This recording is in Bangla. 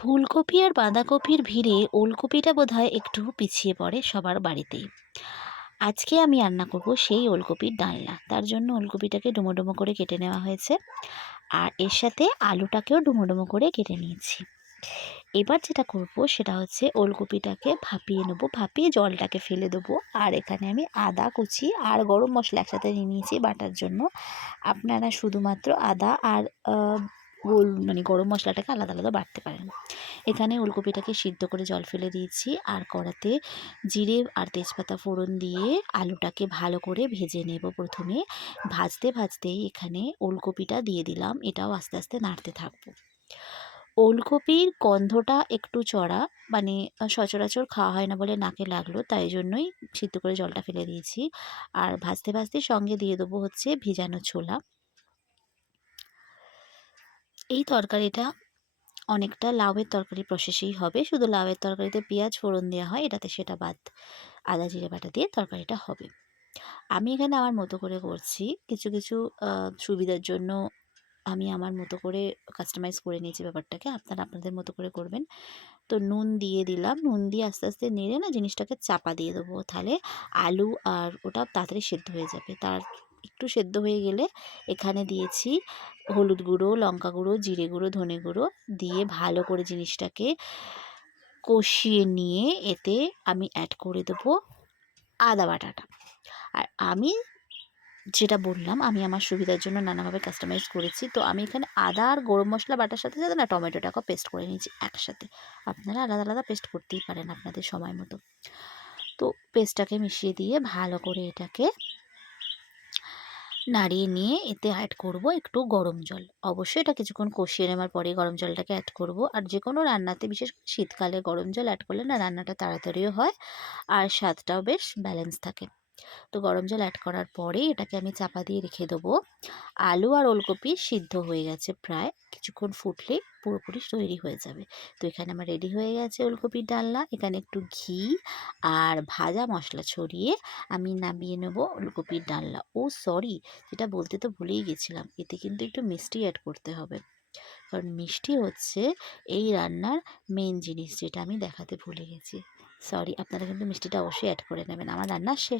ফুলকপি আর বাঁধাকপির ভিড়ে ওলকপিটা বোধহয় একটু পিছিয়ে পড়ে সবার বাড়িতেই। আজকে আমি রান্না করব সেই ওলকপির ডালনা। তার জন্য ওলকপিটাকে ডুমো ডুমো করে কেটে নেওয়া হয়েছে। আর এর সাথে আলুটাকেও ডুমো ডুমো করে কেটে নিয়েছি। এবার যেটা করব সেটা হচ্ছে ওলকপিটাকে ভাপিয়ে নেব। ভাপিয়ে জলটাকে ফেলে দেবো। আর এখানে আমি আদা কুচি আর গরম মশলা একসাথে নিয়ে নিয়েছি বাটার জন্য। আপনারা শুধুমাত্র আদা আর মানে গরম মশলাটাকে আলাদা আলাদা বাটতে পারেন। এখানে ওলকপিটাকে সিদ্ধ করে জল ফেলে দিয়েছি আর কড়াতে জিরে আর তেজপাতা ফোড়ন দিয়ে আলুটাকে ভালো করে ভেজে নেব। প্রথমে ভাজতে ভাজতেই এখানে ওলকপিটা দিয়ে দিলাম, এটাও আস্তে আস্তে নাড়তে থাকবো। ওলকপির গন্ধটা একটু চড়া, মানে সচরাচর খাওয়া হয় না বলে নাকে লাগলো, তাই জন্যই সিদ্ধ করে জলটা ফেলে দিয়েছি। আর ভাজতে ভাজতে সঙ্গে দিয়ে দেবো হচ্ছে ভিজানো ছোলা। এই তরকারিটা অনেকটা লাউয়ের তরকারি প্রসেসেই হবে, শুধু লাউয়ের তরকারিতে পেঁয়াজ ফোড়ন দেওয়া হয়, এটাতে সেটা বাদ। আদা জিরে বাটা দিয়ে তরকারিটা হবে। আমি এখানে আমার মতো করে করছি, কিছু কিছু সুবিধার জন্য আমি আমার মতো করে কাস্টমাইজ করে নিয়েছি ব্যাপারটাকে। আপনারা আপনাদের মতো করে করবেন। তো নুন দিয়ে দিলাম, নুন দিয়ে আস্তে আস্তে নেড়ে না জিনিসটাকে চাপা দিয়ে দেবো, তাহলে আলু আর ওটা তাড়াতাড়ি সেদ্ধ হয়ে যাবে। তার একটু সেদ্ধ হয়ে গেলে এখানে দিয়েছি হলুদ গুঁড়ো, লঙ্কা গুঁড়ো, জিরে গুঁড়ো, ধনে গুঁড়ো দিয়ে ভালো করে জিনিসটাকে কষিয়ে নিয়ে এতে আমি অ্যাড করে দেবো আদা বাটাটা। আর আমি যেটা বললাম, আমি আমার সুবিধার জন্য নানাভাবে কাস্টমাইজ করেছি। তো আমি এখানে আদা আর গরম মশলা বাটার সাথে সাথে না টমেটোটাকেও পেস্ট করে নিয়েছি একসাথে। আপনারা আলাদা আলাদা পেস্ট করতেই পারেন আপনাদের সময় মতো। তো পেস্টটাকে মিশিয়ে দিয়ে ভালো করে এটাকে নাড়িয়ে নিয়ে এতে অ্যাড করব একটু গরম জল। অবশ্যই এটা কিছুক্ষণ কষিয়ে নেওয়ার পরে গরম জলটাকে অ্যাড করব। আর যে কোনো রান্নাতে বিশেষ করে শীতকালে গরম জল অ্যাড করলে না রান্নাটা তাড়াতাড়িও হয় আর স্বাদটাও বেশ ব্যালেন্স থাকে। তো গরম জল অ্যাড করার পরে এটাকে আমি চাপা দিয়ে রেখে দেবো। আলু আর ওলকপি সিদ্ধ হয়ে গেছে প্রায়, কিছুক্ষণ ফুটলে পুরোপুরি তৈরি হয়ে যাবে। তো এখানে আমার রেডি হয়ে গেছে ওলকপির ডালনা। এখানে একটু ঘি আর ভাজা মশলা ছড়িয়ে আমি নামিয়ে নেব ওলকপির ডালনা। ও সরি, যেটা বলতে তো ভুলেই গেছিলাম, এতে কিন্তু একটু মিষ্টি অ্যাড করতে হবে, কারণ মিষ্টি হচ্ছে এই রান্নার মেন জিনিস, যেটা আমি দেখাতে ভুলে গেছি। সরি, আপনারা কিন্তু মিষ্টিটা অবশ্যই অ্যাড করে নেবেন। আমার রান্না শেষ।